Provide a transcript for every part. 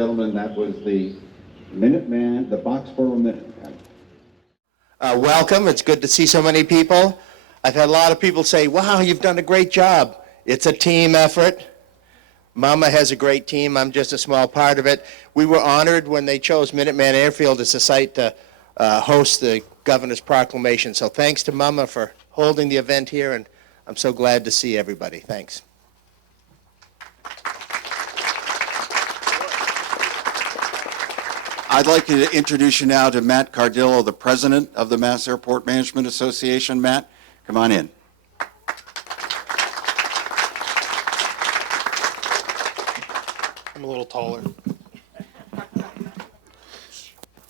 gentlemen, that was the Minuteman, the Foxborough Minuteman. Welcome. It's good to see so many people. I've had a lot of people say, wow, you've done a great job. It's a team effort. Mama has a great team. I'm just a small part of it. We were honored when they chose Minuteman Airfield as a site to host the governor's proclamation. So thanks to Mama for holding the event here, and I'm so glad to see everybody. Thanks. I'd like to introduce you now to Matt Cardillo, the president of the Mass Airport Management Association. Matt, come on in. I'm a little taller.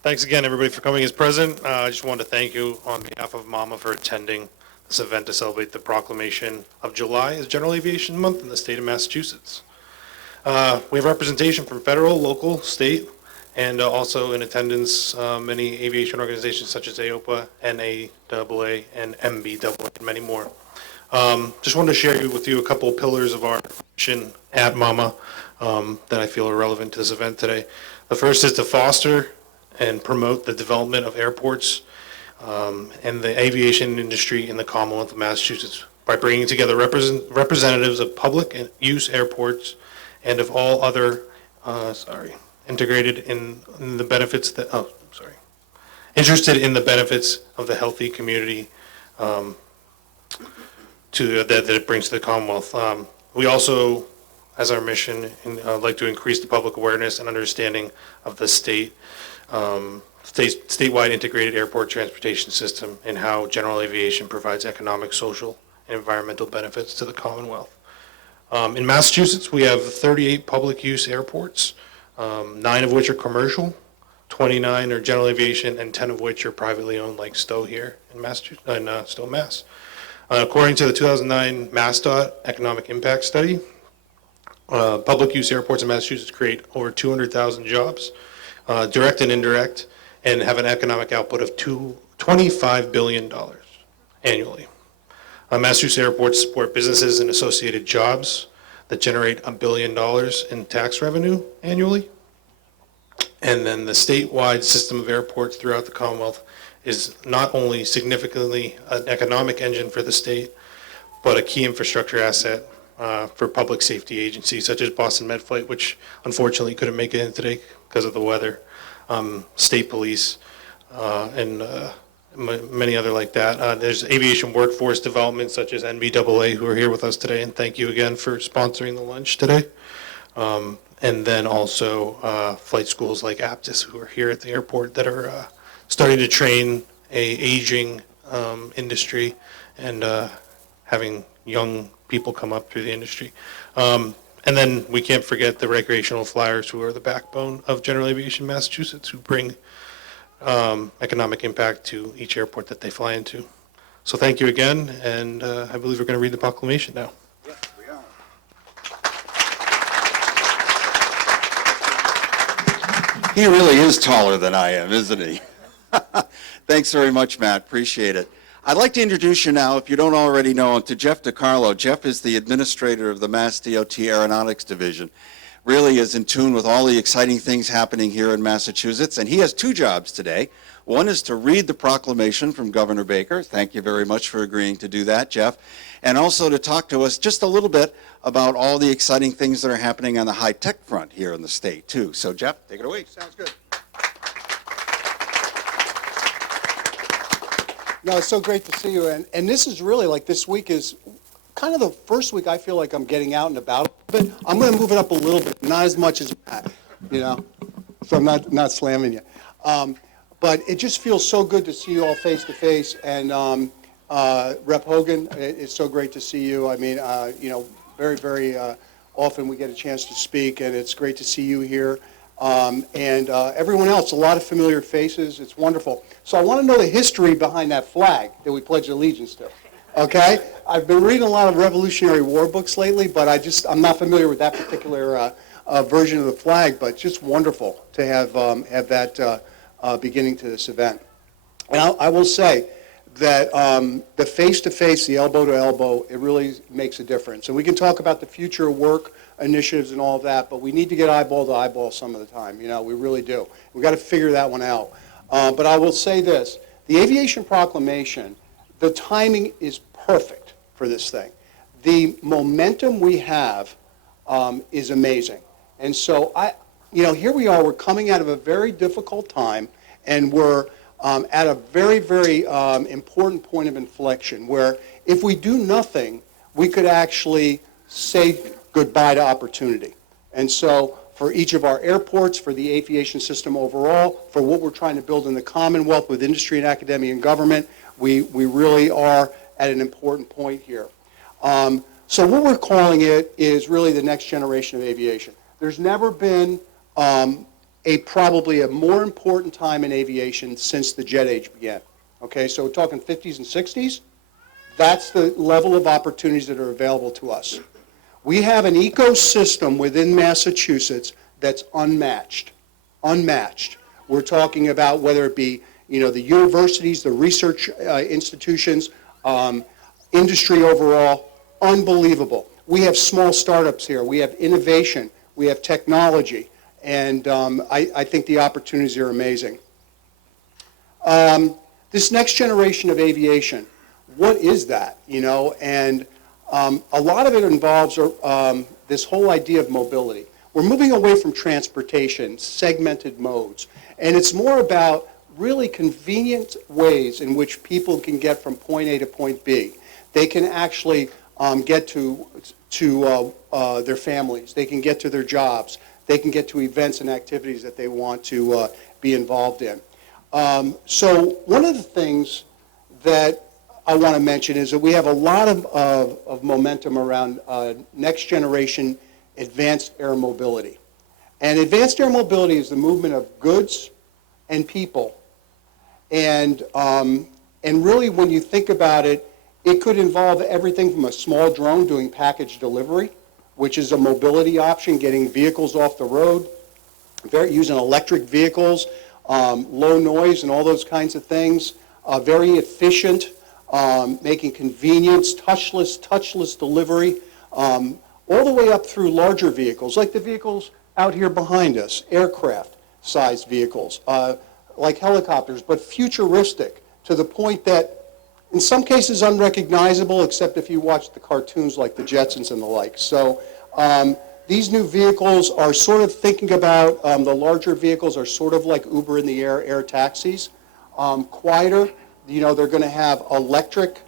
Thanks again, everybody, for coming as president. I just wanted to thank you on behalf of Mama for attending this event to celebrate the proclamation of July as General Aviation Month in the state of Massachusetts. We have representation from federal, local, state, and also in attendance many aviation organizations such as AOPA, NAAA, and MBAA, and many more. Just wanted to share with you a couple of pillars of our mission at Mama that I feel are relevant to this event today. The first is to foster and promote the development of airports and the aviation industry in the Commonwealth of Massachusetts by bringing together representatives of public use airports and of all other, integrated in the benefits that, interested in the benefits of the healthy community that it brings to the Commonwealth. We also, as our mission, like to increase the public awareness and understanding of the statewide integrated airport transportation system and how general aviation provides economic, social, and environmental benefits to the Commonwealth. In Massachusetts, we have 38 public use airports, 9 of which are commercial, 29 are general aviation, and 10 of which are privately owned, like Stowe here in Massachusetts, Stowe, Mass. According to the 2009 MassDOT Economic Impact Study, public use airports in Massachusetts create over 200,000 jobs, direct and indirect, and have an economic output of $25 billion annually. Massachusetts airports support businesses and associated jobs that generate $1 billion in tax revenue annually. And then the statewide system of airports throughout the Commonwealth is not only significantly an economic engine for the state, but a key infrastructure asset for public safety agencies such as Boston Med Flight, which unfortunately couldn't make it in today because of the weather, state police, and many other like that. There's aviation workforce development such as NBAA, who are here with us today, and thank you again for sponsoring the lunch today. And then also flight schools like Aptis, who are here at the airport, that are starting to train a aging industry and having young people come up through the industry. And then we can't forget the recreational flyers, who are the backbone of General Aviation Massachusetts, who bring economic impact to each airport that they fly into. So thank you again, and I believe we're going to read the proclamation now. Yes, we are. He really is taller than I am, isn't he? Thanks very much, Matt. Appreciate it. I'd like to introduce you now, if you don't already know, to Jeff DiCarlo. Jeff is the administrator of the Mass DOT Aeronautics Division. Really is in tune with all the exciting things happening here in Massachusetts, and he has 2 jobs today. One is to read the proclamation from Governor Baker. Thank you very much for agreeing to do that, Jeff. And also to talk to us just a little bit about all the exciting things that are happening on the high-tech front here in the state, too. So, Jeff, take it away. Sounds good. No, it's so great to see you. And this is really, like, this week is kind of the first week I feel like I'm getting out and about a bit. I'm going to move it up a little bit, not as much as Matt, you know, so I'm not slamming you. But it just feels so good to see you all face to face. And Rep. Hogan, it's so great to see you. I mean, you know, very, very often we get a chance to speak, and it's great to see you here. And everyone else, a lot of familiar faces. It's wonderful. So I want to know the history behind that flag that we pledge allegiance to. Okay? I've been reading a lot of Revolutionary War books lately, but I'm not familiar with that particular version of the flag, but just wonderful to have that beginning to this event. And I will say that the face-to-face, the elbow-to-elbow, it really makes a difference. And we can talk about the future of work initiatives and all of that, but we need to get eyeball to eyeball some of the time. We really do. We've got to figure that one out. But I will say this, the Aviation Proclamation, the timing is perfect for this thing. The momentum we have is amazing. And so here we are, we're coming out of a very difficult time, and we're at a very, very important point of inflection where if we do nothing, we could actually say goodbye to opportunity. And so for each of our airports, for the aviation system overall, for what we're trying to build in the Commonwealth with industry and academia and government, we really are at an important point here. So what we're calling it is really the next generation of aviation. There's never been probably a more important time in aviation since the jet age began. Okay, so we're talking 50s and 60s. That's the level of opportunities that are available to us. We have an ecosystem within Massachusetts that's unmatched. Unmatched. We're talking about whether it be the universities, the research institutions, industry overall, unbelievable. We have small startups here. We have innovation. We have technology. And I think the opportunities are amazing. This next generation of aviation, what is that? And a lot of it involves this whole idea of mobility. We're moving away from transportation, segmented modes, and it's more about really convenient ways in which people can get from point A to point B. They can actually get to their families. They can get to their jobs. They can get to events and activities that they want to be involved in. So one of the things that I want to mention is that we have a lot of momentum around next generation advanced air mobility. And advanced air mobility is the movement of goods and people. And really when you think about it, it could involve everything from a small drone doing package delivery, which is a mobility option, getting vehicles off the road, using electric vehicles, low noise and all those kinds of things, very efficient, making convenience, touchless delivery, all the way up through larger vehicles, like the vehicles out here behind us, aircraft-sized vehicles, like helicopters, but futuristic to the point that in some cases unrecognizable, except if you watch the cartoons like the Jetsons and the like. So these new vehicles are sort of thinking about, the larger vehicles are sort of like Uber in the air taxis, quieter. They're going to have electric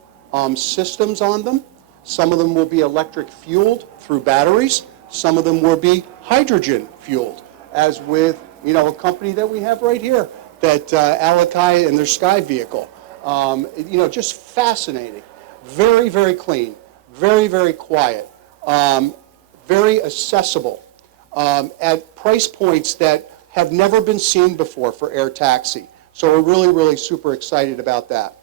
systems on them. Some of them will be electric fueled through batteries. Some of them will be hydrogen fueled, as with a company that we have right here, that Alakai and their Sky vehicle. Just fascinating. Very, very clean. Very, very quiet. Very accessible at price points that have never been seen before for air taxi. So we're really, really super excited about that.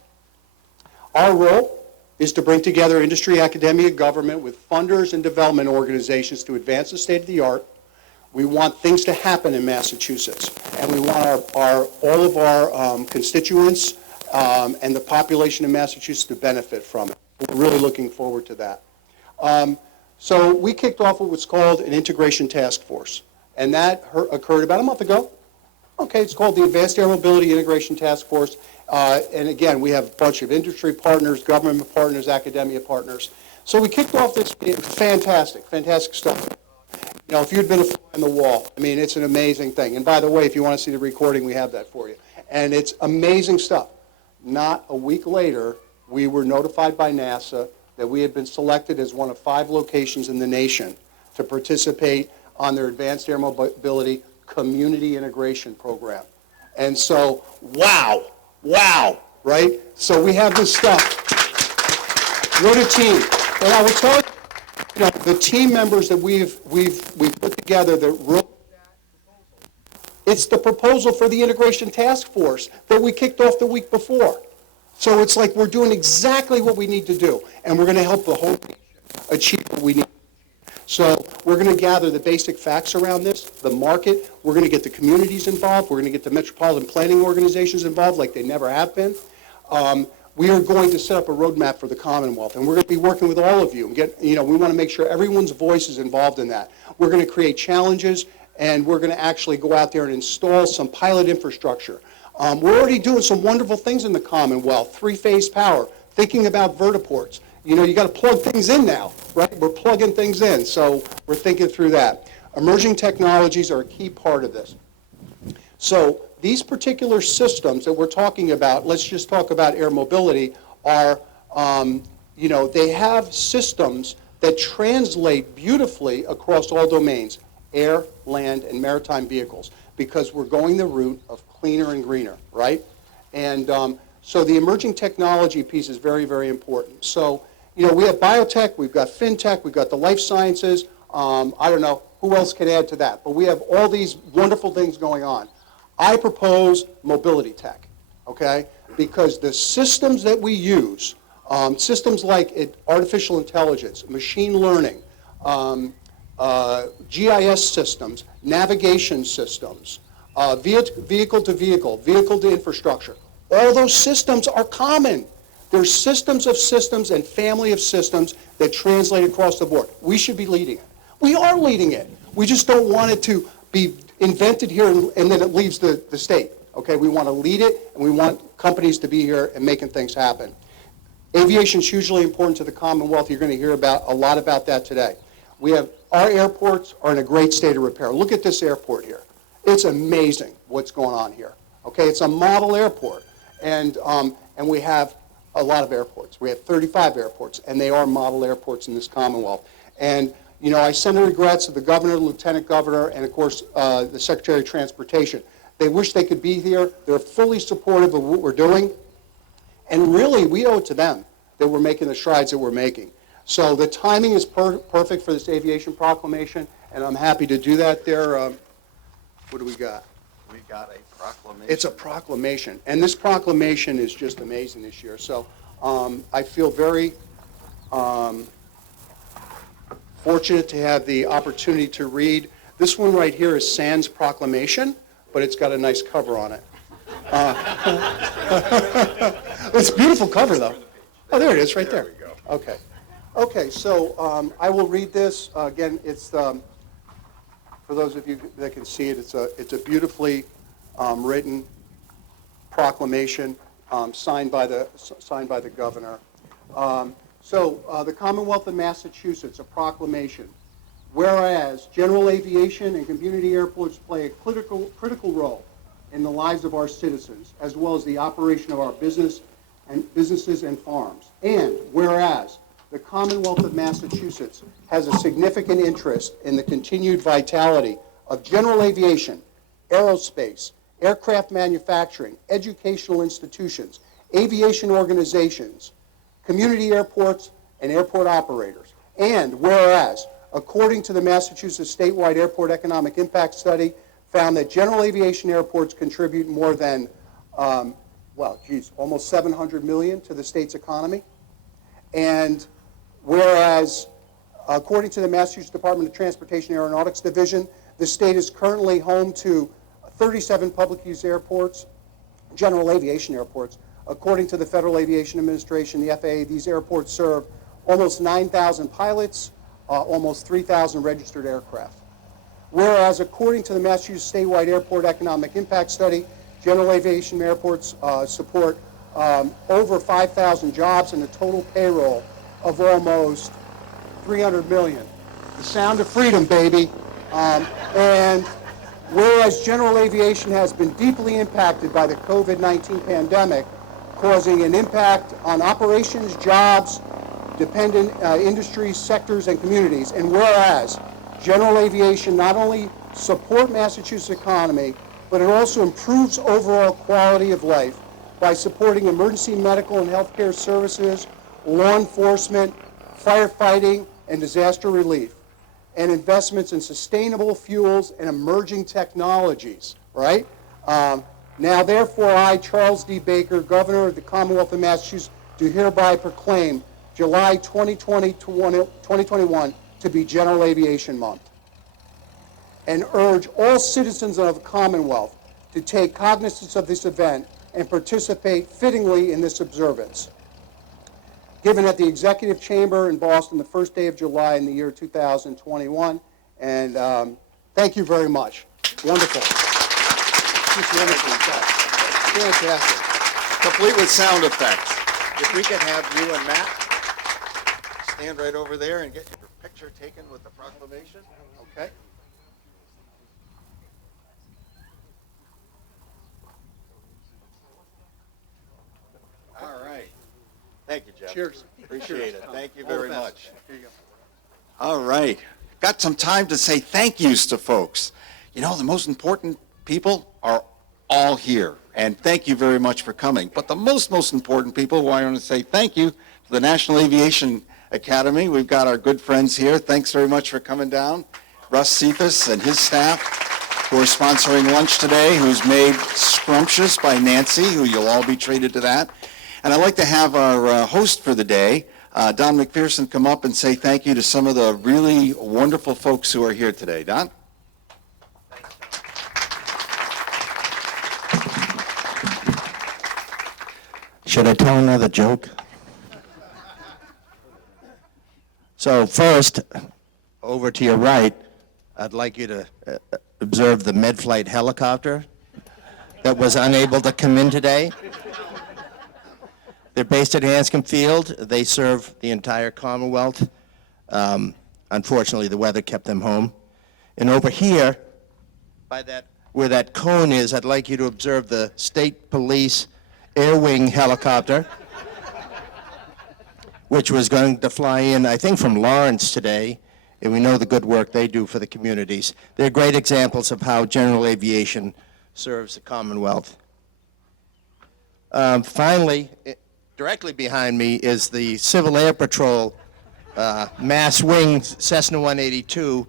Our role is to bring together industry, academia, government with funders and development organizations to advance the state of the art. We want things to happen in Massachusetts, and we want all of our constituents and the population in Massachusetts to benefit from it. We're really looking forward to that. So we kicked off what was called an integration task force, and that occurred about a month ago. Okay, it's called the Advanced Air Mobility Integration Task Force. And again, we have a bunch of industry partners, government partners, academia partners. So we kicked off this fantastic stuff. If you'd been a fly on the wall, it's an amazing thing. And by the way, if you want to see the recording, we have that for you. And it's amazing stuff. Not a week later, we were notified by NASA that we had been selected as one of 5 locations in the nation to participate on their Advanced Air Mobility Community Integration Program. And so, wow, right? So we have this stuff. What a team. And I will tell you, the team members that we've put together that wrote that proposal, it's the proposal for the Integration Task Force that we kicked off the week before. So it's like we're doing exactly what we need to do, and we're going to help the whole nation achieve what we need. So we're going to gather the basic facts around this, the market. We're going to get the communities involved. We're going to get the metropolitan planning organizations involved like they never have been. we are going to set up a roadmap for the Commonwealth, and we're going to be working with all of you. And we want to make sure everyone's voice is involved in that. We're going to create challenges, and we're going to actually go out there and install some pilot infrastructure. We're already doing some wonderful things in the Commonwealth, three-phase power, thinking about vertiports. You got to plug things in now, right? We're plugging things in, so we're thinking through that. Emerging technologies are a key part of this. So these particular systems that we're talking about, let's just talk about air mobility, are, they have systems that translate beautifully across all domains, air, land, and maritime vehicles, because we're going the route of cleaner and greener, right? And so the emerging technology piece is very, very important. So, we have biotech, we've got fintech, we've got the life sciences. I don't know who else can add to that, but we have all these wonderful things going on. I propose mobility tech, okay? Because the systems that we use, systems like artificial intelligence, machine learning, GIS systems, navigation systems, vehicle to vehicle, vehicle to infrastructure, all those systems are common. There's systems of systems and family of systems that translate across the board. We should be leading it. We are leading it. We just don't want it to be invented here and then it leaves the state. Okay, we want to lead it, and we want companies to be here and making things happen. Aviation is hugely important to the Commonwealth. You're going to hear a lot about that today. Our airports are in a great state of repair. Look at this airport here. It's amazing what's going on here. Okay, it's a model airport, and we have a lot of airports. We have 35 airports, and they are model airports in this Commonwealth. And I send regrets to the governor, the lieutenant governor, and of course the Secretary of Transportation. They wish they could be here. They're fully supportive of what we're doing, and really we owe it to them that we're making the strides that we're making. So the timing is perfect for this aviation proclamation, and I'm happy to do that there. What do we got? We got a proclamation. It's a proclamation, and this proclamation is just amazing this year. So I feel very fortunate to have the opportunity to read. This one right here is Sands Proclamation, but it's got a nice cover on it. It's a beautiful cover, though. Oh, there it is, right there. There we go. Okay. Okay, so I will read this. Again, it's for those of you that can see it, it's a beautifully written proclamation signed by the governor. The Commonwealth of Massachusetts, a proclamation. Whereas General Aviation and community airports play a critical role in the lives of our citizens, as well as the operation of our businesses and farms. And whereas the Commonwealth of Massachusetts has a significant interest in the continued vitality of general aviation, aerospace, aircraft manufacturing, educational institutions, aviation organizations, community airports, and airport operators. And whereas, according to the Massachusetts Statewide Airport Economic Impact Study, found that general aviation airports contribute more than, almost $700 million to the state's economy. And whereas, according to the Massachusetts Department of Transportation Aeronautics Division, the state is currently home to 37 public use airports, general aviation airports. According to the Federal Aviation Administration, the FAA, these airports serve almost 9,000 pilots, almost 3,000 registered aircraft. Whereas, according to the Massachusetts Statewide Airport Economic Impact Study, general aviation airports support over 5,000 jobs and a total payroll of almost $300 million. The sound of freedom, baby. And whereas general aviation has been deeply impacted by the COVID-19 pandemic, causing an impact on operations, jobs, dependent industries, sectors, and communities. And whereas general aviation not only supports Massachusetts economy, but it also improves overall quality of life by supporting emergency medical and healthcare services, law enforcement, firefighting, and disaster relief, and investments in sustainable fuels and emerging technologies, right? Now, therefore, I, Charles D. Baker, Governor of the Commonwealth of Massachusetts, do hereby proclaim July 2021 to be General Aviation Month, and urge all citizens of the Commonwealth to take cognizance of this event and participate fittingly in this observance. Given at the Executive Chamber in Boston the first day of July in the year 2021. And thank you very much. Wonderful. Just wonderful. Fantastic. Complete with sound effects. If we could have you and Matt stand right over there and get your picture taken with the proclamation. Okay. All right. Thank you, Jeff. Cheers. Appreciate it. Thank you All the very best. much. Here you go. All right. Got some time to say thank yous to folks. You know, the most important people are all here. And thank you very much for coming. But the most important people, who I want to say thank you to the National Aviation Academy. We've got our good friends here. Thanks very much for coming down. Russ Cephas and his staff, who are sponsoring lunch today, who's made scrumptious by Nancy, who you'll all be treated to that. And I'd like to have our host for the day, Don McPherson, come up and say thank you to some of the really wonderful folks who are here today. Don? Should I tell another joke? So first, over to your right, I'd like you to observe the Medflight helicopter that was unable to come in today. They're based at Hanscom Field. They serve the entire Commonwealth. Unfortunately, the weather kept them home. And over here, by that, where that cone is, I'd like you to observe the State Police Air Wing helicopter, which was going to fly in, I think, from Lawrence today, and we know the good work they do for the communities. They're great examples of how general aviation serves the Commonwealth. Finally, directly behind me is the Civil Air Patrol mass wing Cessna 182.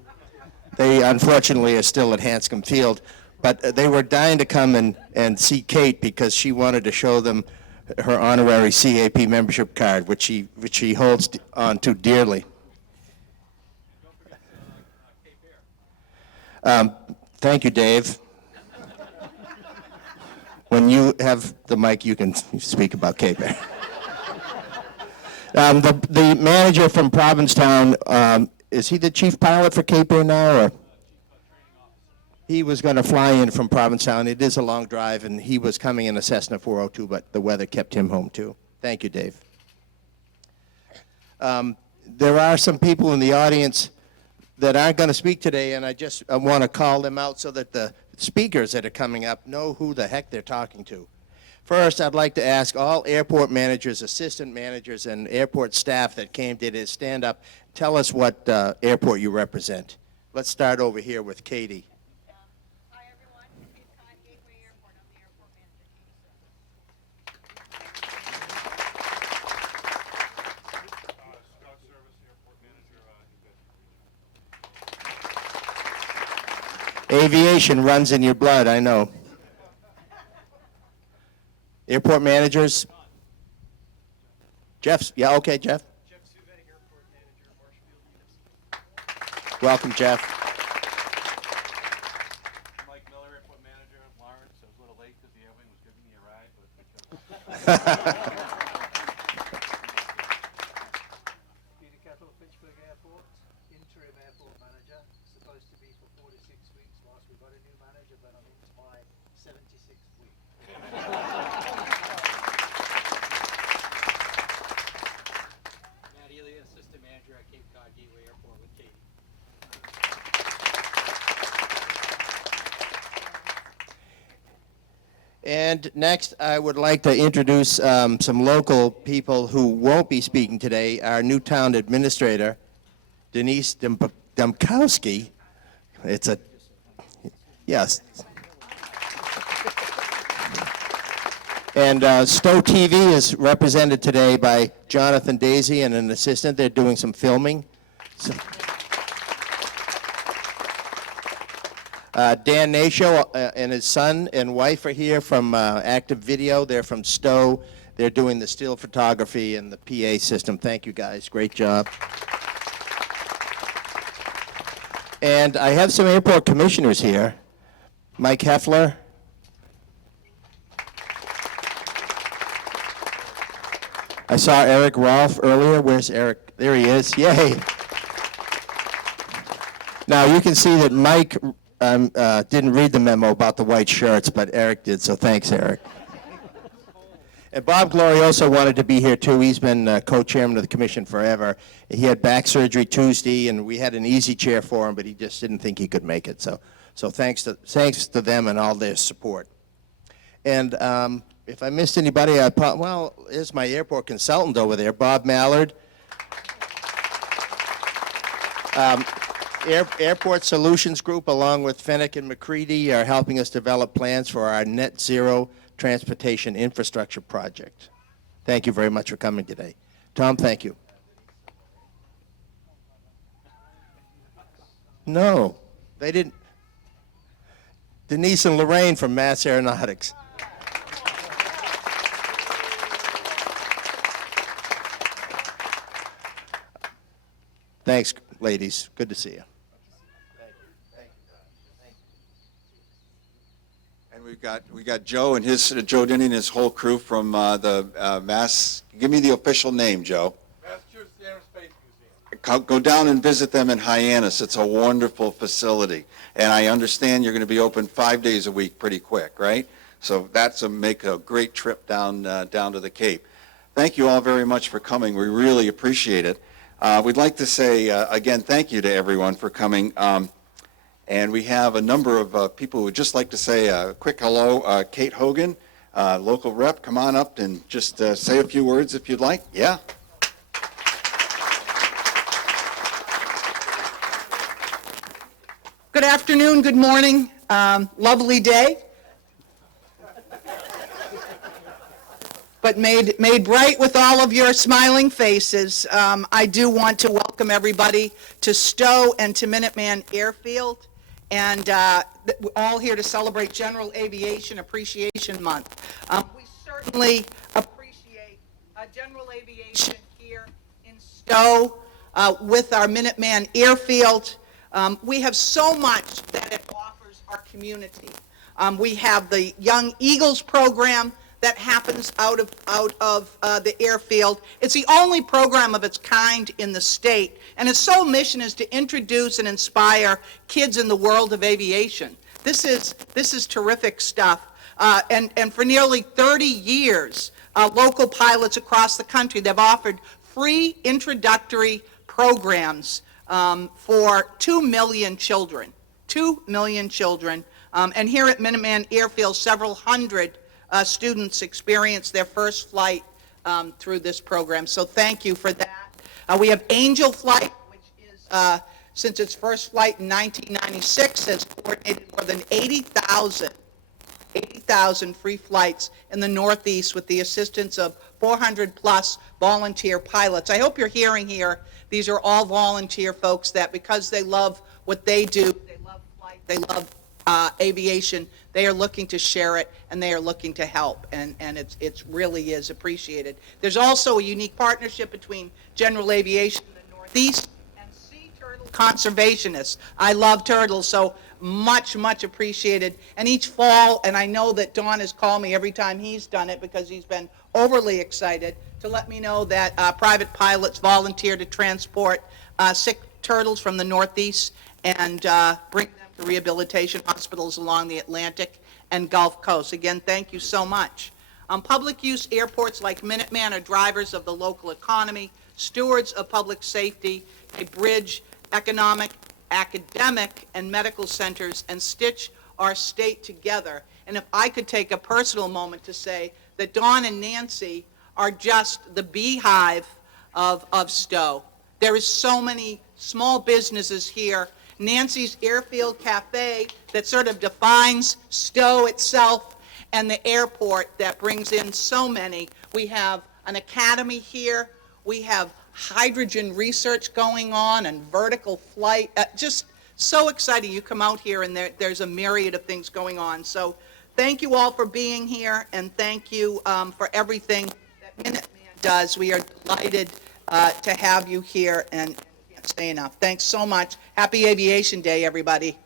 They unfortunately are still at Hanscom Field, but they were dying to come and see Kate because she wanted to show them her honorary CAP membership card, which she holds on to dearly. Thank you, Dave. When you have the mic, you can speak about Cape Air. The manager from Provincetown, is he the chief pilot for Cape Air now? Or? He was going to fly in from Provincetown. It is a long drive, and he was coming in a Cessna 402, but the weather kept him home, too. Thank you, Dave. There are some people in the audience that aren't going to speak today, and I want to call them out so that the speakers that are coming up know who the heck they're talking to. First, I'd like to ask all airport managers, assistant managers, and airport staff that came today to stand up. Tell us what airport you represent. Let's start over here with Katie. Hi, everyone. Cape Cod Gateway Airport. I'm the airport manager. Scott Service, airport manager, Aviation runs in your blood, I know. Airport managers? Jeff's, yeah, okay, Jeff. Jeff Suvek, airport manager, Marshfield, Welcome, Jeff. Mike Miller, airport manager, Lawrence. I was a little late because the airwing was giving me a ride, but Peter Kettle, Pittsburgh Airport, interim airport manager, supposed to be for 4 to 6 weeks whilst we've got a new manager, but I'm into my 76th week. Matt Ely, assistant manager at Cape Cod Gateway Airport with Katie. And next, I would like to introduce some local people who won't be speaking today. Our new town administrator, Denise Demkowski. It's a, yes. And Stowe TV is represented today by Jonathan Daisy and an assistant. They're doing some filming. Dan Nasho and his son and wife are here from Active Video. They're from Stowe. They're doing the still photography and the PA system. Thank you, guys. Great job. And I have some airport commissioners here. Mike Heffler. I saw Eric Rolfe earlier. Where's Eric? There he is. Yay. Now, you can see that Mike didn't read the memo about the white shirts, but Eric did, so thanks, Eric. And Bob Glorioso wanted to be here, too. He's been co-chairman of the commission forever. He had back surgery Tuesday, and we had an easy chair for him, but he just didn't think he could make it. So thanks to them and all their support. And if I missed anybody, well, here's my airport consultant over there, Bob Mallard. Airport Solutions Group, along with Fennick and McCready, are helping us develop plans for our net zero transportation infrastructure project. Thank you very much for coming today. Tom, thank you. No, they didn't. Denise and Lorraine from Mass Aeronautics. Thanks, ladies. Good to see you. And we got Joe and Joe Denny and his whole crew from the Mass. Give me the official name, Joe. Massachusetts Aerospace Museum. Go down and visit them in Hyannis. It's a wonderful facility, and I understand you're going to be open 5 days a week, pretty quick, right? So make a great trip down to the Cape. Thank you all very much for coming. We really appreciate it. We'd like to say again, thank you to everyone for coming. And we have a number of people who would just like to say a quick hello. Kate Hogan, local rep, come on up and just say a few words if you'd like. Yeah. Good afternoon, good morning, lovely day. But made bright with all of your smiling faces. I do want to welcome everybody to Stowe and to Minuteman Airfield. And we're all here to celebrate General Aviation Appreciation Month. We certainly appreciate General Aviation here in Stowe with our Minuteman Airfield. We have so much that it offers our community. We have the Young Eagles program that happens out of the airfield. It's the only program of its kind in the state, and its sole mission is to introduce and inspire kids in the world of aviation. This is terrific stuff. And for nearly 30 years, local pilots across the country, they've offered free introductory programs for 2 million children. 2 million children. And here at Minuteman Airfield, several hundred students experience their first flight through this program. So thank you for that. We have Angel Flight, which is, since its first flight in 1996, has coordinated more than 80,000 free flights in the Northeast with the assistance of 400 plus volunteer pilots. I hope you're hearing here, these are all volunteer folks that because they love what they do, they love flight, they love aviation, they are looking to share it and they are looking to help, and it really is appreciated. There's also a unique partnership between General Aviation in the Northeast and sea turtle conservationists. I love turtles, so much appreciated. And each fall, and I know that Don has called me every time he's done it because he's been overly excited to let me know that private pilots volunteer to transport sick turtles from the Northeast and bring them to rehabilitation hospitals along the Atlantic and Gulf Coast. Again, thank you so much. Public use airports like Minuteman are drivers of the local economy, stewards of public safety, they bridge economic, academic, and medical centers and stitch our state together. And if I could take a personal moment to say that Dawn and Nancy are just the beehive of Stowe. There is so many small businesses here. Nancy's Airfield Cafe that sort of defines Stowe itself, and the airport that brings in so many. We have an academy here. We have hydrogen research going on and vertical flight. Just so exciting. You come out here and there's a myriad of things going on. So thank you all for being here, and thank you for everything that Minuteman does. We are delighted to have you here, and can't say enough. Thanks so much. Happy Aviation Day, everybody.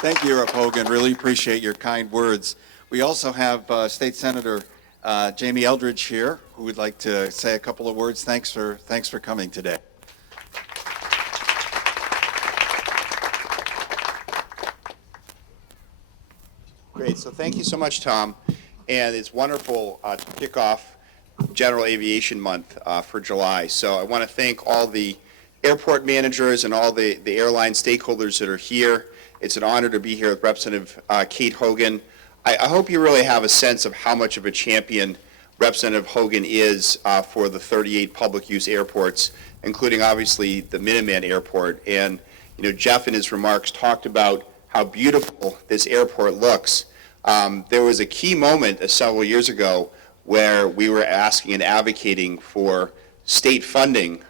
Thank you, Rep. Hogan. Really appreciate your kind words. We also have State Senator Jamie Eldridge here, who would like to say a couple of words. Thanks for coming today. Great, so thank you so much, Tom. And it's wonderful to kick off General Aviation Month for July. So I want to thank all the airport managers and all the airline stakeholders that are here. It's an honor to be here with Representative Kate Hogan. I hope you really have a sense of how much of a champion Representative Hogan is for the 38 public use airports, including obviously the Minuteman Airport. And Jeff in his remarks talked about how beautiful this airport looks. There was a key moment several years ago where we were asking and advocating for state funding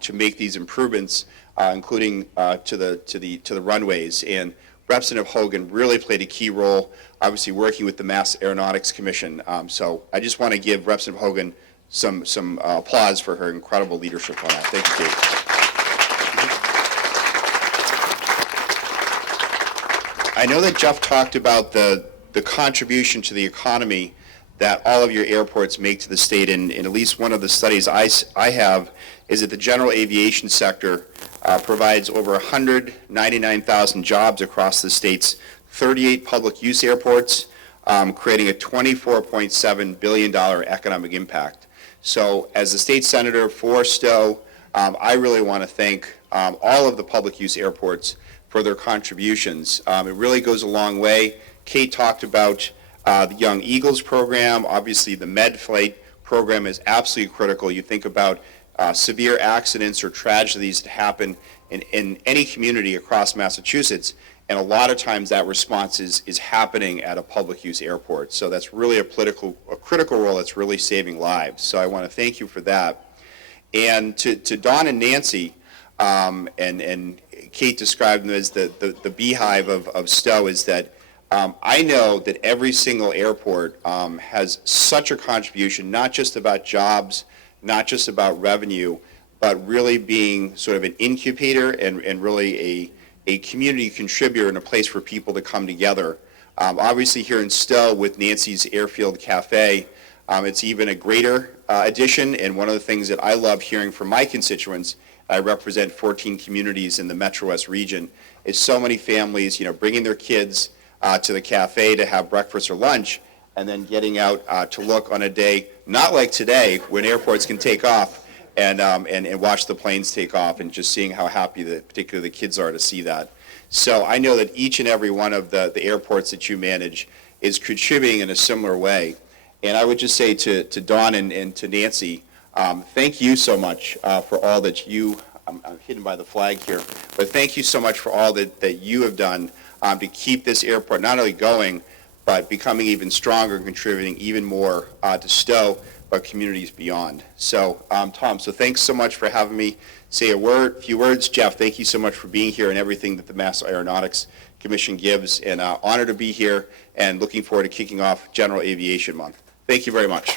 to make these improvements, including to the runways. And Representative Hogan really played a key role, obviously working with the Mass Aeronautics Commission. So I just want to give Representative Hogan some applause for her incredible leadership on that. Thank you, Kate. I know that Jeff talked about the contribution to the economy that all of your airports make to the state, and at least one of the studies I have is that the general aviation sector provides over 199,000 jobs across the state's 38 public use airports, creating a $24.7 billion economic impact. So as the state senator for Stowe, I really want to thank all of the public use airports for their contributions. It really goes a long way. Kate talked about the Young Eagles program. Obviously, the Med Flight program is absolutely critical. You think about severe accidents or tragedies that happen in any community across Massachusetts, and a lot of times that response is happening at a public use airport. So that's really a critical role that's really saving lives. So I want to thank you for that. And to Dawn and Nancy, and Kate described them as the beehive of Stowe, is that I know that every single airport has such a contribution, not just about jobs, not just about revenue, but really being sort of an incubator and really a community contributor and a place for people to come together. Obviously here in Stowe with Nancy's Airfield Cafe, it's even a greater addition, and one of the things that I love hearing from my constituents, I represent 14 communities in the Metro West region, is so many families, bringing their kids to the cafe to have breakfast or lunch, and then getting out to look on a day not like today when airports can take off and watch the planes take off, and just seeing how happy particularly the kids are to see that. So I know that each and every one of the airports that you manage is contributing in a similar way. And I would just say to Dawn and to Nancy, thank you so much for all that you, I'm hidden by the flag here, but thank you so much for all that you have done to keep this airport not only going, but becoming even stronger and contributing even more to Stowe, but communities beyond. So, Tom, so thanks so much for having me say a few words. Jeff, thank you so much for being here and everything that the Mass Aeronautics Commission gives, and honored to be here and looking forward to kicking off General Aviation Month. Thank you very much.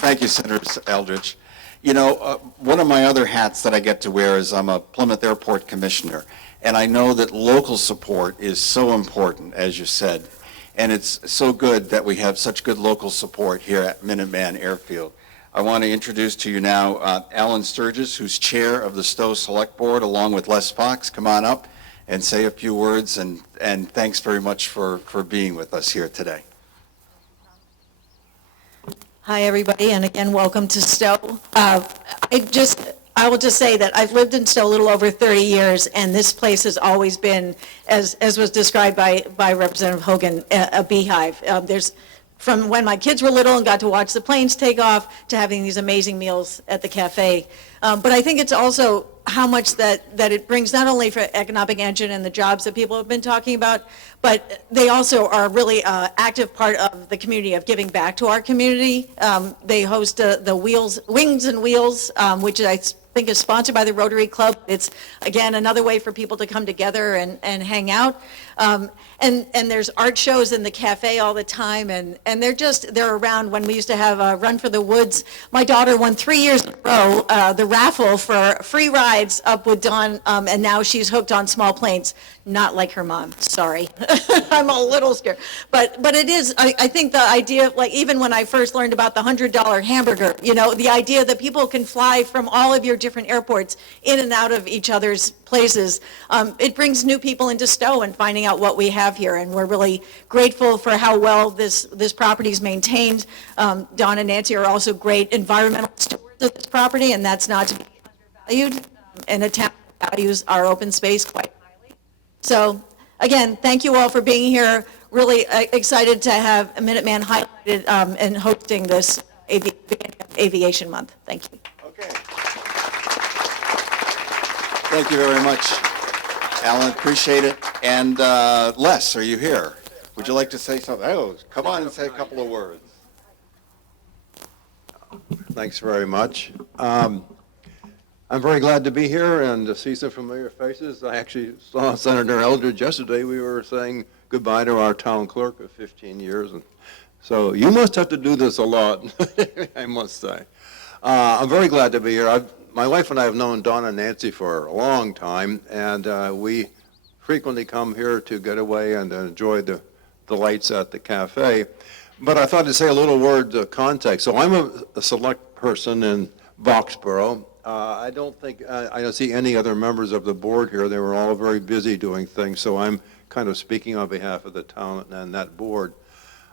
Thank you, Senator Eldridge. One of my other hats that I get to wear is I'm a Plymouth Airport Commissioner, and I know that local support is so important, as you said, and it's so good that we have such good local support here at Minuteman Airfield. I want to introduce to you now Alan Sturgis, who's chair of the Stowe Select Board, along with Les Fox. Come on up and say a few words, and thanks very much for being with us here today. Hi, everybody, and again, welcome to Stowe. I will just say that I've lived in Stowe a little over 30 years, and this place has always been, as was described by Representative Hogan, a beehive. There's, from when my kids were little and got to watch the planes take off to having these amazing meals at the cafe. But I think it's also how much that it brings, not only for economic engine and the jobs that people have been talking about, but they also are a really active part of the community, of giving back to our community. They host the Wings and Wheels, which I think is sponsored by the Rotary Club. It's, again, another way for people to come together and hang out. And there's art shows in the cafe all the time, and they're around. When we used to have a Run for the Woods, my daughter won 3 years in a row the raffle for free rides up with Dawn, and now she's hooked on small planes. Not like her mom, sorry. I'm a little scared. But it is, I think the idea of, like, even when I first learned about the $100 hamburger, you know, the idea that people can fly from all of your different airports in and out of each other's places, it brings new people into Stowe and finding out what we have here. And we're really grateful for how well this property is maintained. Don and Nancy are also great environmental stewards of this property, and that's not to be undervalued in a town that values our open space quite highly. So, again, thank you all for being here. Really excited to have Minuteman highlighted and hosting this Aviation Month. Thank you. Okay. Thank you very much, Alan. Appreciate it. And Les, are you here? Would you like to say something? Oh, come on and say a couple of words. Thanks very much. I'm very glad to be here and to see some familiar faces. I actually saw Senator Eldridge yesterday. We were saying goodbye to our town clerk of 15 years. And so you must have to do this a lot, I must say. I'm very glad to be here. My wife and I have known Dawn and Nancy for a long time, and we frequently come here to get away and enjoy the lights at the cafe. But I thought I'd say a little word of context. So I'm a select person in Boxborough. I don't see any other members of the board here. They were all very busy doing things, so I'm kind of speaking on behalf of the town and that board.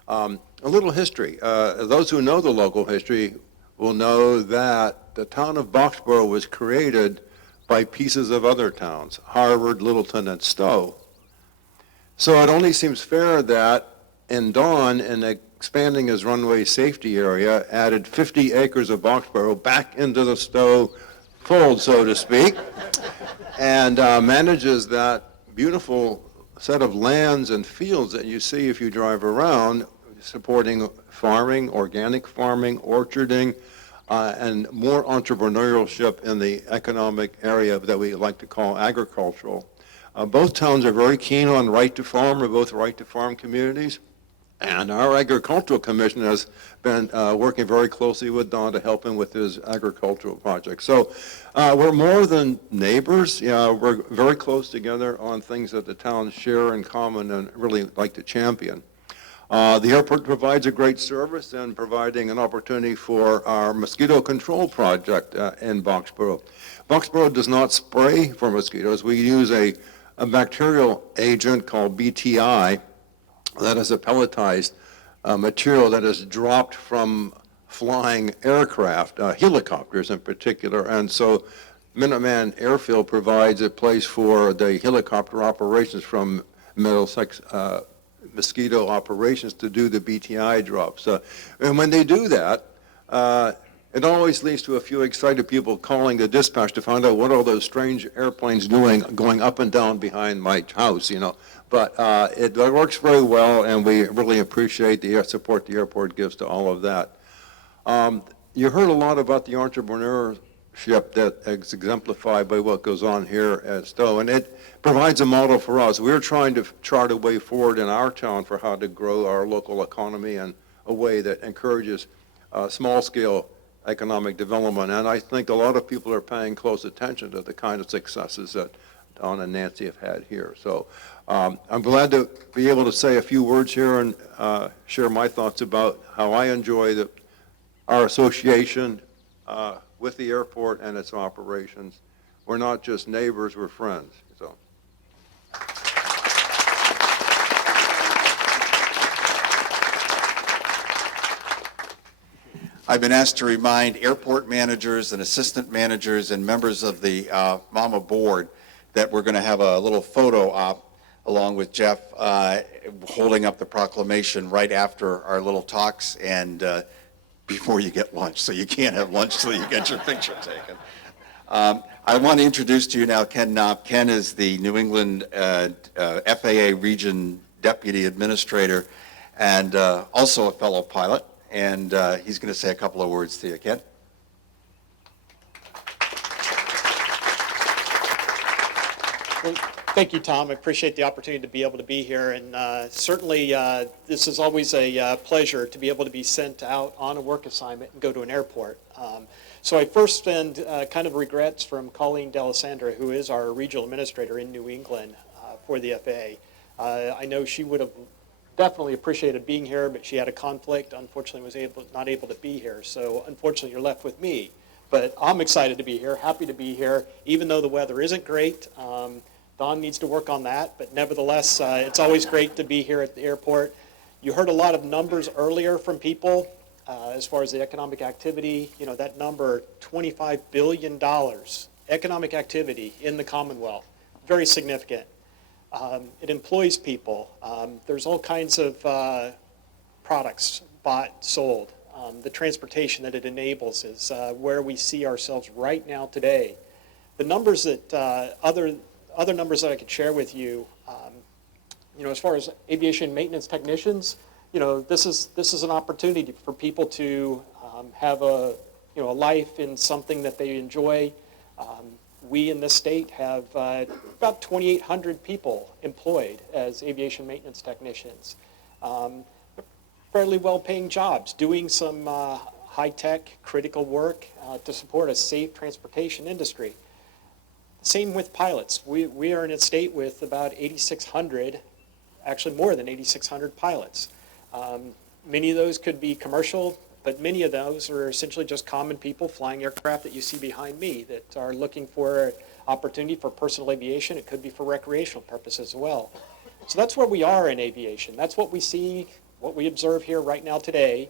A little history. Those who know the local history will know that the town of Boxborough was created by pieces of other towns, Harvard, Littleton, and Stowe. So it only seems fair that in Dawn, in expanding his runway safety area, added 50 acres of Boxborough back into the Stowe fold, so to speak, and manages that beautiful set of lands and fields that you see if you drive around, supporting farming, organic farming, orcharding, and more entrepreneurship in the economic area that we like to call agricultural. Both towns are very keen on right to farm. We're both right to farm communities. And our agricultural commission has been working very closely with Don to help him with his agricultural project. So we're more than neighbors. We're very close together on things that the towns share in common and really like to champion. The airport provides a great service and providing an opportunity for our mosquito control project in Boxborough. Boxborough does not spray for mosquitoes. We use a bacterial agent called BTI that is a pelletized material that is dropped from flying aircraft, helicopters in particular. And so Minuteman Airfield provides a place for the helicopter operations from Middlesex mosquito operations to do the BTI drops. And when they do that, it always leads to a few excited people calling the dispatch to find out what are those strange airplanes doing going up and down behind my house, you know. But it works very well, and we really appreciate the support the airport gives to all of that. You heard a lot about the entrepreneurship that is exemplified by what goes on here at Stowe, and it provides a model for us. We're trying to chart a way forward in our town for how to grow our local economy in a way that encourages small-scale economic development, and I think a lot of people are paying close attention to the kind of successes that Don and Nancy have had here. So I'm glad to be able to say a few words here and share my thoughts about how I enjoy our association with the airport and its operations. We're not just neighbors, we're friends. So. I've been asked to remind airport managers and assistant managers and members of the MAMA board that we're going to have a little photo op along with Jeff holding up the proclamation right after our little talks and before you get lunch. So you can't have lunch till you get your picture taken. I want to introduce to you now Ken Knopp. Ken is the New England FAA Region Deputy Administrator and also a fellow pilot. And he's going to say a couple of words to you, Ken. Thank you, Tom. I appreciate the opportunity to be able to be here, and certainly this is always a pleasure to be able to be sent out on a work assignment and go to an airport. So I first send kind of regrets from Colleen D'Alessandra, who is our regional administrator in New England for the FAA. I know she would have definitely appreciated being here, but she had a conflict. Unfortunately, was not able to be here. So unfortunately, you're left with me. But I'm excited to be here, happy to be here, even though the weather isn't great. Don needs to work on that, but nevertheless, it's always great to be here at the airport. You heard a lot of numbers earlier from people as far as the economic activity. You know, that number, $25 billion economic activity in the Commonwealth, very significant. It employs people. There's all kinds of products bought, sold. The transportation that it enables is where we see ourselves right now today. The numbers that other numbers that I could share with you, you know, as far as aviation maintenance technicians, you know, this is an opportunity for people to have a life in something that they enjoy. We in this state have about 2,800 people employed as aviation maintenance technicians. Fairly well-paying jobs, doing some high-tech, critical work to support a safe transportation industry. Same with pilots. We are in a state with about 8,600, actually more than 8,600 pilots. Many of those could be commercial, but many of those are essentially just common people flying aircraft that you see behind me that are looking for opportunity for personal aviation. It could be for recreational purposes as well. So that's where we are in aviation. That's what we see, what we observe here right now today.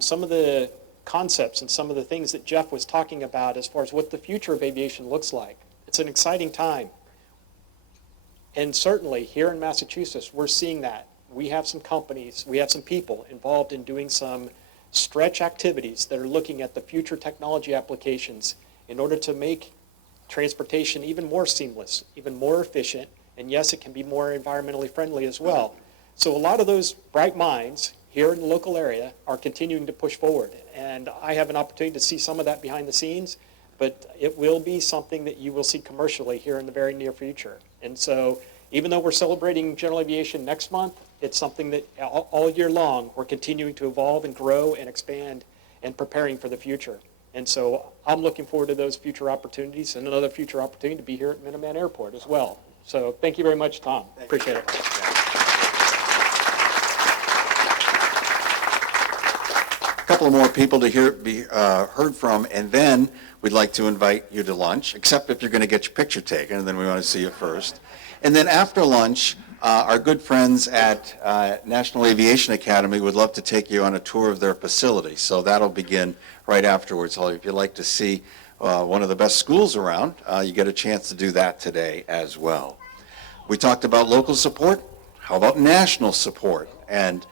Some of the concepts and some of the things that Jeff was talking about as far as what the future of aviation looks like. It's an exciting time. And certainly here in Massachusetts, we're seeing that. We have some companies, we have some people involved in doing some stretch activities that are looking at the future technology applications in order to make transportation even more seamless, even more efficient, and yes, it can be more environmentally friendly as well. So a lot of those bright minds here in the local area are continuing to push forward, and I have an opportunity to see some of that behind the scenes, but it will be something that you will see commercially here in the very near future. And so even though we're celebrating general aviation next month, it's something that all year long we're continuing to evolve and grow and expand and preparing for the future. And so I'm looking forward to those future opportunities and another future opportunity to be here at Minuteman Airport as well. So thank you very much, Tom. Appreciate it. A couple more people to be heard from, and then we'd like to invite you to lunch, except if you're going to get your picture taken, and then we want to see you first. And then after lunch, our good friends at National Aviation Academy would love to take you on a tour of their facility. So that'll begin right afterwards. So if you'd like to see one of the best schools around, you get a chance to do that today as well. We talked about local support. How about national support? And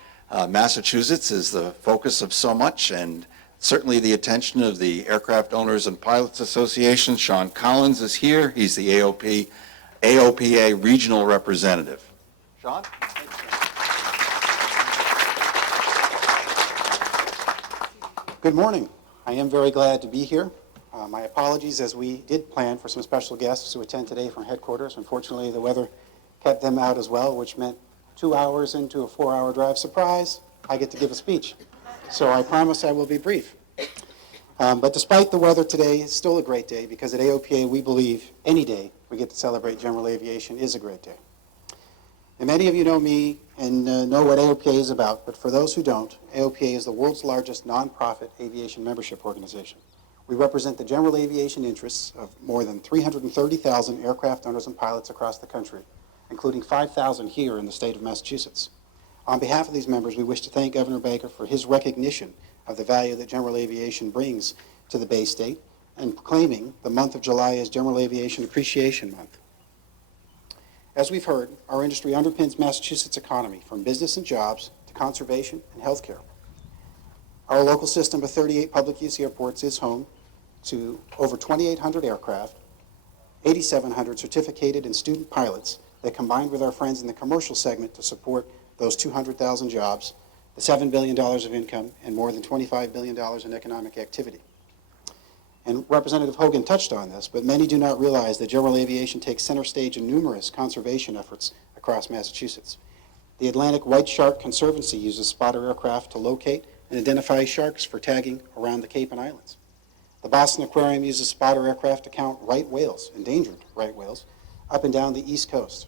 Massachusetts is the focus of so much, and certainly the attention of the Aircraft Owners and Pilots Association. Sean Collins is here. He's the AOPA regional representative. Sean? Good morning. I am very glad to be here. My apologies, as we did plan for some special guests to attend today from headquarters. Unfortunately, the weather kept them out as well, which meant 2 hours into a 4-hour drive. Surprise, I get to give a speech. So I promise I will be brief. But despite the weather today, it's still a great day because at AOPA we believe any day we get to celebrate general aviation is a great day. And many of you know me and know what AOPA is about, but for those who don't, AOPA is the world's largest nonprofit aviation membership organization. We represent the general aviation interests of more than 330,000 aircraft owners and pilots across the country, including 5,000 here in the state of Massachusetts. On behalf of these members, we wish to thank Governor Baker for his recognition of the value that general aviation brings to the Bay State and proclaiming the month of July as General Aviation Appreciation Month. As we've heard, our industry underpins Massachusetts' economy from business and jobs to conservation and healthcare. Our local system of 38 public use airports is home to over 2,800 aircraft, 8,700 certificated and student pilots that combined with our friends in the commercial segment to support those 200,000 jobs, the $7 billion of income, and more than $25 billion in economic activity. And Representative Hogan touched on this, but many do not realize that General Aviation takes center stage in numerous conservation efforts across Massachusetts. The Atlantic White Shark Conservancy uses spotter aircraft to locate and identify sharks for tagging around the Cape and Islands. The Boston Aquarium uses spotter aircraft to count right whales, endangered right whales, up and down the East Coast.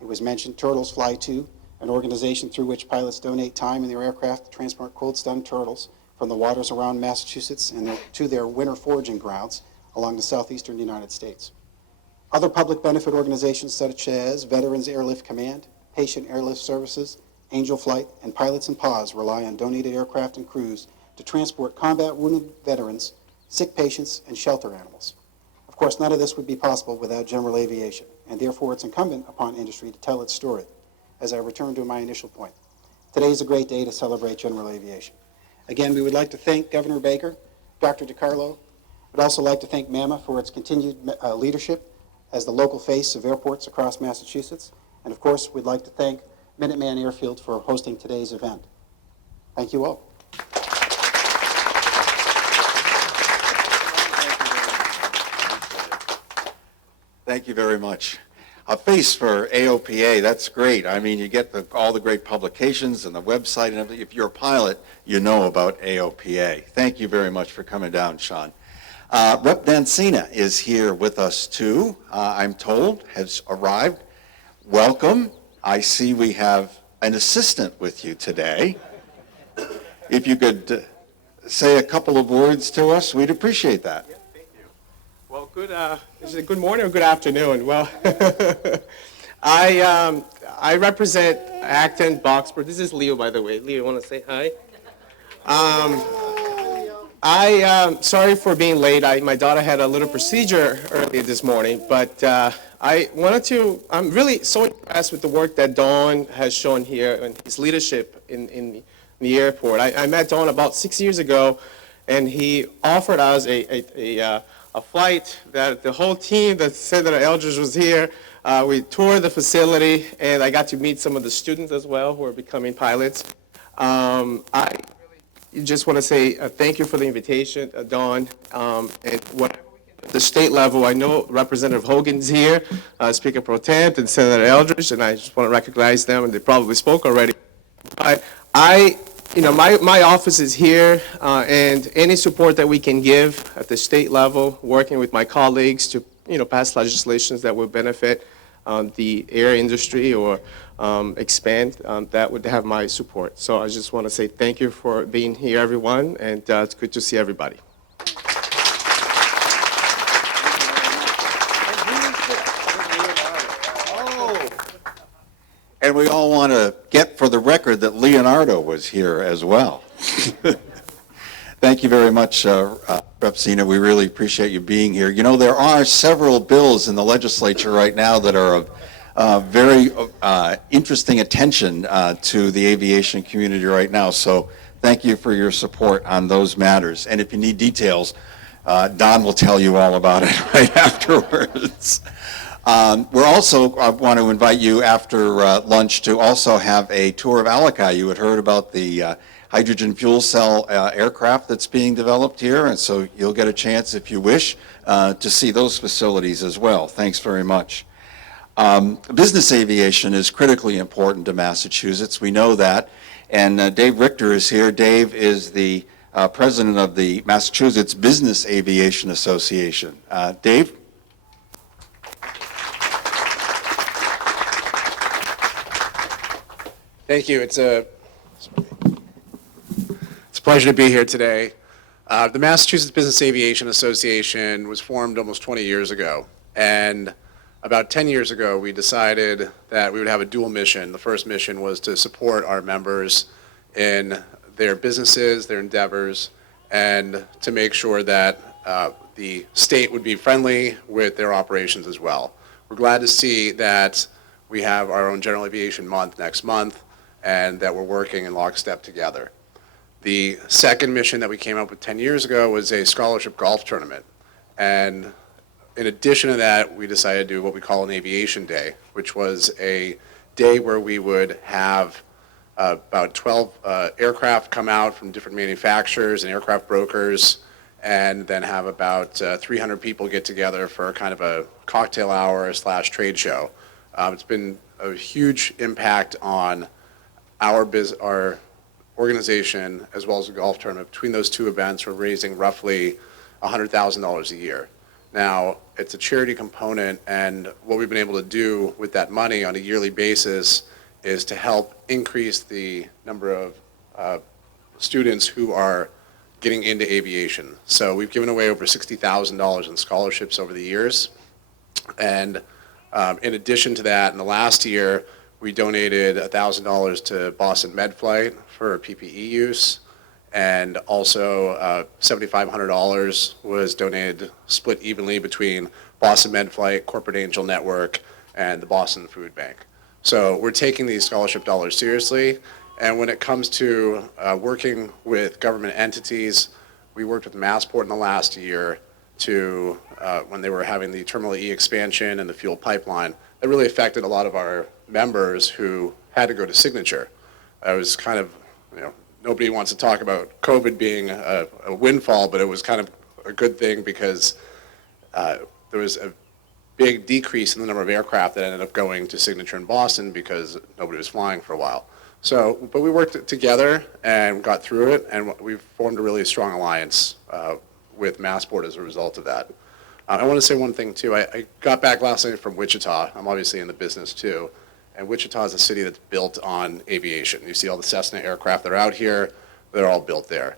It was mentioned Turtles Fly 2, an organization through which pilots donate time in their aircraft to transport cold-stunned turtles from the waters around Massachusetts and to their winter foraging grounds along the southeastern United States. Other public benefit organizations such as Veterans Airlift Command, Patient Airlift Services, Angel Flight, and Pilots and Paws rely on donated aircraft and crews to transport combat wounded veterans, sick patients, and shelter animals. Of course, none of this would be possible without General Aviation, and therefore it's incumbent upon industry to tell its story. As I return to my initial point, today is a great day to celebrate General Aviation. Again, we would like to thank Governor Baker, Dr. DiCarlo. We'd also like to thank MAMA for its continued leadership as the local face of airports across Massachusetts. And of course, we'd like to thank Minuteman Airfield for hosting today's event. Thank you all. Thank you very much. A face for AOPA, that's great. I mean, you get all the great publications and the website and everything. If you're a pilot, you know about AOPA. Thank you very much for coming down, Sean. Rep. Dancina is here with us too, I'm told, has arrived. Welcome. I see we have an assistant with you today. If you could say a couple of words to us, we'd appreciate that. Well, is it good morning or good afternoon? Well, I represent Acton, Boxford. This is Leo, by the way. Leo, you want to say hi? Sorry for being late. My daughter had a little procedure earlier this morning, but I'm really so impressed with the work that Don has shown here and his leadership in the airport. I met Don about 6 years ago, and he offered us a flight that the whole team that Senator Eldridge was here. We toured the facility, and I got to meet some of the students as well who are becoming pilots. I just want to say thank you for the invitation, Dawn. And whatever we can do at the state level, I know Representative Hogan's here, Speaker Pro Tem, and Senator Eldridge, and I just want to recognize them, and they probably spoke already. My office is here, and any support that we can give at the state level, working with my colleagues to, pass legislations that will benefit the air industry or expand, that would have my support. So I just want to say thank you for being here, everyone, and it's good to see everybody. And we all want to get for the record that Leonardo was here as well. Thank you very much, Rep. Sina. We really appreciate you being here. You know, there are several bills in the legislature right now that are of very interesting attention to the aviation community right now. So thank you for your support on those matters. And if you need details, Don will tell you all about it right afterwards. We're also, I want to invite you after lunch to also have a tour of Alakai. You had heard about the hydrogen fuel cell aircraft that's being developed here, and so you'll get a chance, if you wish, to see those facilities as well. Thanks very much. Business aviation is critically important to Massachusetts. We know that, and Dave Richter is here. Dave is the president of the Massachusetts Business Aviation Association. Dave? Thank you. It's a pleasure to be here today. The Massachusetts Business Aviation Association was formed almost 20 years ago, and about 10 years ago we decided that we would have a dual mission. The first mission was to support our members in their businesses, their endeavors, and to make sure that the state would be friendly with their operations as well. We're glad to see that we have our own General Aviation Month next month, and that we're working in lockstep together. The second mission that we came up with 10 years ago was a scholarship golf tournament. And in addition to that, we decided to do what we call an aviation day, which was a day where we would have about 12 aircraft come out from different manufacturers and aircraft brokers and then have about 300 people get together for kind of a cocktail hour / trade show. It's been a huge impact on our organization as well as the golf tournament. Between those two events, we're raising roughly $100,000 a year. Now, it's a charity component, and what we've been able to do with that money on a yearly basis is to help increase the number of students who are getting into aviation. So we've given away over $60,000 in scholarships over the years. And in addition to that, in the last year, we donated $1,000 to Boston MedFlight for PPE use. And also $7,500 was donated, split evenly between Boston MedFlight, Corporate Angel Network, and the Boston Food Bank. So we're taking these scholarship dollars seriously. And when it comes to working with government entities, we worked with Massport in the last year to, when they were having the Terminal E expansion and the fuel pipeline, that really affected a lot of our members who had to go to Signature. It was kind of, nobody wants to talk about COVID being a windfall, but it was kind of a good thing because there was a big decrease in the number of aircraft that ended up going to Signature in Boston because nobody was flying for a while. So, but we worked together and got through it, and we've formed a really strong alliance with Massport as a result of that. I want to say one thing too. I got back last night from Wichita. I'm obviously in the business too. And Wichita is a city that's built on aviation. You see all the Cessna aircraft that are out here, they're all built there.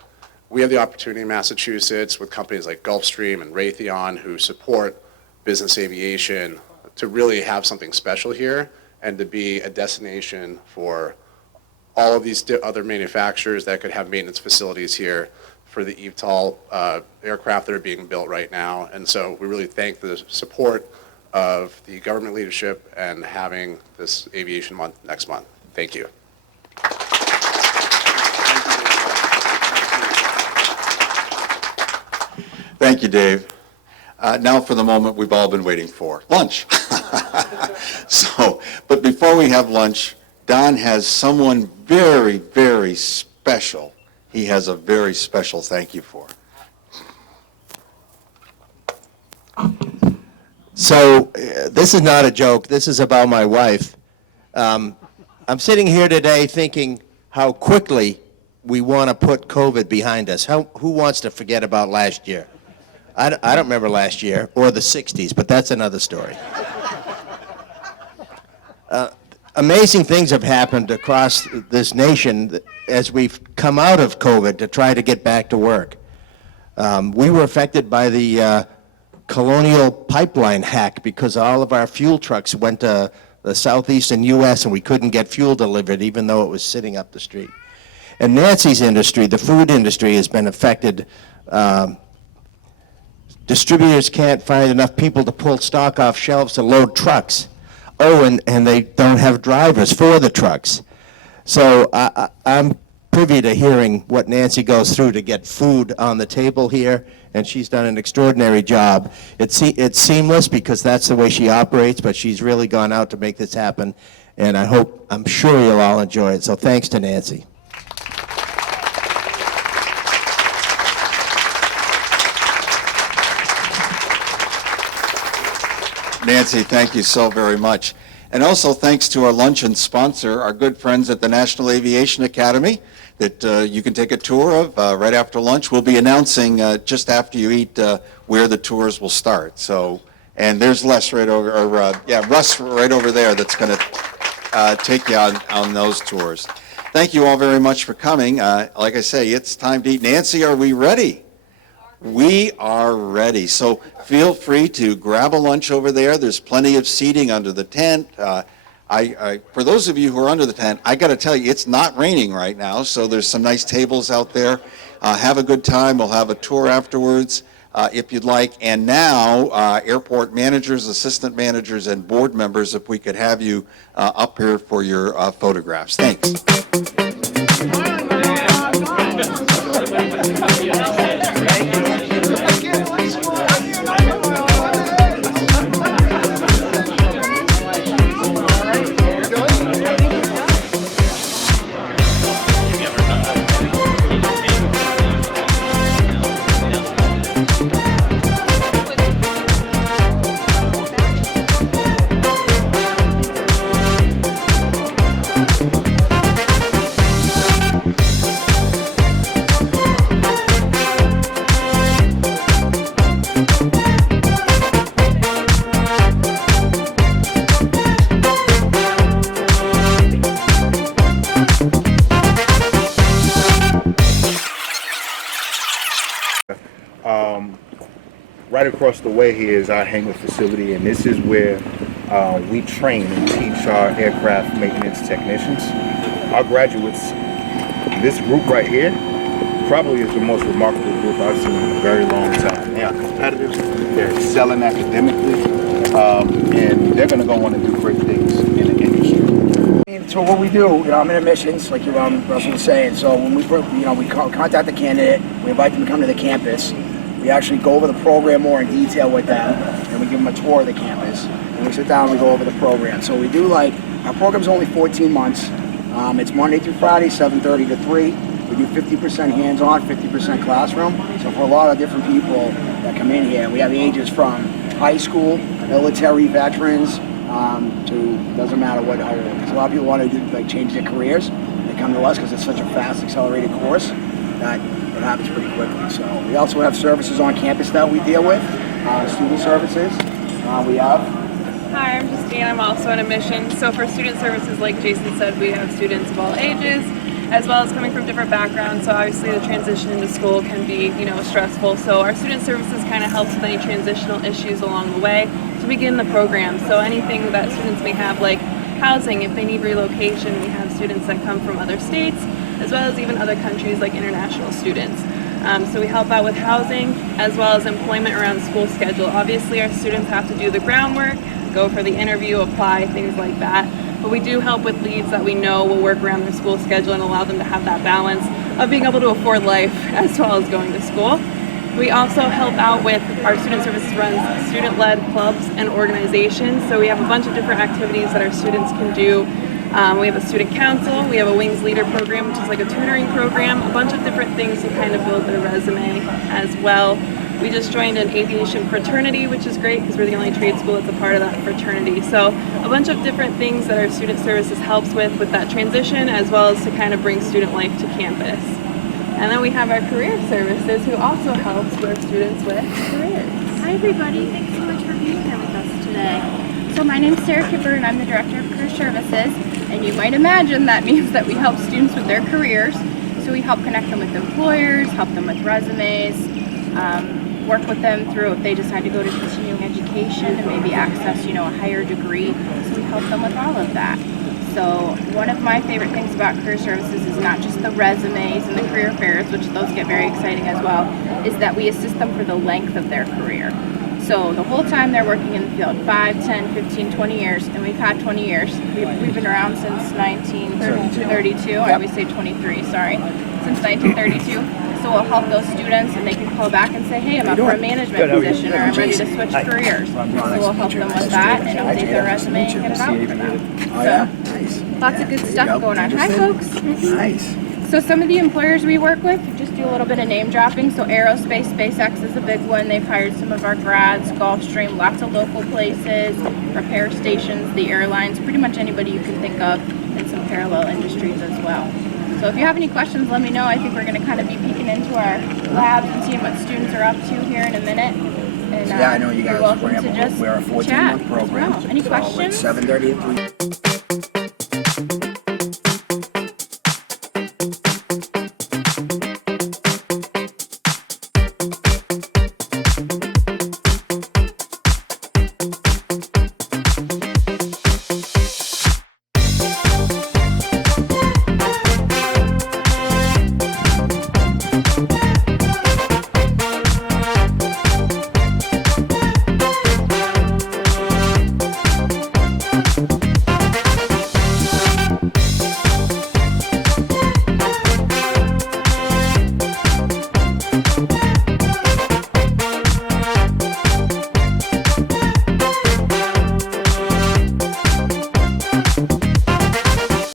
We have the opportunity in Massachusetts with companies like Gulfstream and Raytheon who support business aviation to really have something special here and to be a destination for all of these other manufacturers that could have maintenance facilities here for the eVTOL aircraft that are being built right now. And so we really thank the support of the government leadership and having this Aviation Month next month. Thank you. Thank you, Dave. Now for the moment we've all been waiting for, lunch. But before we have lunch, Don has someone very, very special. He has a very special thank you for. So this is not a joke. This is about my wife. I'm sitting here today thinking how quickly we want to put COVID behind us. Who wants to forget about last year? I don't remember last year or the 60s, but that's another story. Amazing things have happened across this nation as we've come out of COVID to try to get back to work. We were affected by the Colonial Pipeline hack because all of our fuel trucks went to the southeastern U.S. and we couldn't get fuel delivered even though it was sitting up the street. And Nancy's industry, the food industry, has been affected. Distributors can't find enough people to pull stock off shelves to load trucks. Oh, and they don't have drivers for the trucks. So I'm privy to hearing what Nancy goes through to get food on the table here, and she's done an extraordinary job. It's seamless because that's the way she operates, but she's really gone out to make this happen, and I'm sure you'll all enjoy it. So thanks to Nancy. Nancy, thank you so very much. And also thanks to our luncheon sponsor, our good friends at the National Aviation Academy, that you can take a tour of right after lunch. We'll be announcing just after you eat where the tours will start. So, and there's Les right over, Russ right over there that's going to take you on those tours. Thank you all very much for coming. Like I say, it's time to eat. Nancy, are we ready? We are ready. So feel free to grab a lunch over there. There's plenty of seating under the tent. For those of you who are under the tent, I got to tell you, it's not raining right now, so there's some nice tables out there. Have a good time. We'll have a tour afterwards if you'd like. And now, airport managers, assistant managers, and board members, if we could have you up here for your photographs. Thanks. right across the way here is our hangar facility, and this is where we train and teach our aircraft maintenance technicians. Our graduates, this group right here, probably is the most remarkable group I've seen in a very long time. They are competitive, they're excelling academically, and they're going to go on and do great things in the industry. So what we do, I'm in admissions, like Russell was saying. So when we contact the candidate, we invite them to come to the campus. We actually go over the program more in detail with them, and we give them a tour of the campus. And we sit down and we go over the program. So we do our program's only 14 months. It's Monday through Friday, 7:30 to 3. We do 50% hands-on, 50% classroom. So for a lot of different people that come in here, we have ages from high school, military, veterans, to doesn't matter what how old. Because a lot of people want to change their careers. They come to us because it's such a fast, accelerated course that it happens pretty quickly. So we also have services on campus that we deal with, student services. We have. Hi, I'm Justine. I'm also in admissions. So for student services, like Jason said, we have students of all ages, as well as coming from different backgrounds. So obviously the transition into school can be, stressful. So our student services kind of helps with any transitional issues along the way to begin the program. So anything that students may have, like housing, if they need relocation, we have students that come from other states, as well as even other countries like international students. So we help out with housing, as well as employment around the school schedule. Obviously our students have to do the groundwork, go for the interview, apply, things like that. But we do help with leads that we know will work around their school schedule and allow them to have that balance of being able to afford life as well as going to school. We also help out with our student services runs student-led clubs and organizations. So we have a bunch of different activities that our students can do. We have a student council, we have a Wings Leader program, which is like a tutoring program, a bunch of different things to kind of build their resume as well. We just joined an aviation fraternity, which is great because we're the only trade school that's a part of that fraternity. So a bunch of different things that our student services helps with that transition, as well as to kind of bring student life to campus. And then we have our career services, who also helps our students with careers. Hi everybody, thanks so much for being here with us today. So my name's Sarah Kipper and I'm the Director of Career Services, and you might imagine that means that we help students with their careers. So we help connect them with employers, help them with resumes, work with them through if they decide to go to continuing education and maybe access, a higher degree. So we help them with all of that. So one of my favorite things about career services is not just the resumes and the career fairs, which those get very exciting as well, is that we assist them for the length of their career. So the whole time they're working in the field, 5, 10, 15, 20 years, and we've had 20 years. We've been around since 1932. I always say 23, sorry. Since 1932. So we'll help those students, and they can call back and say, hey, I'm up for a management position, or I'm ready to switch careers. So we'll help them with that and update their resume and get it out for them. So lots of good stuff going on. Hi, folks. Nice. So some of the employers we work with, just do a little bit of name dropping. So Aerospace, SpaceX is a big one. They've hired some of our grads, Gulfstream, lots of local places, repair stations, the airlines, pretty much anybody you can think of, and some parallel industries as well. So if you have any questions, let me know. I think we're going to kind of be peeking into our labs and seeing what students are up to here in a minute. And, Yeah, I know you guys you're welcome to just we're a chat 14-month program. as well. Any so questions? It's 7:30 to 3.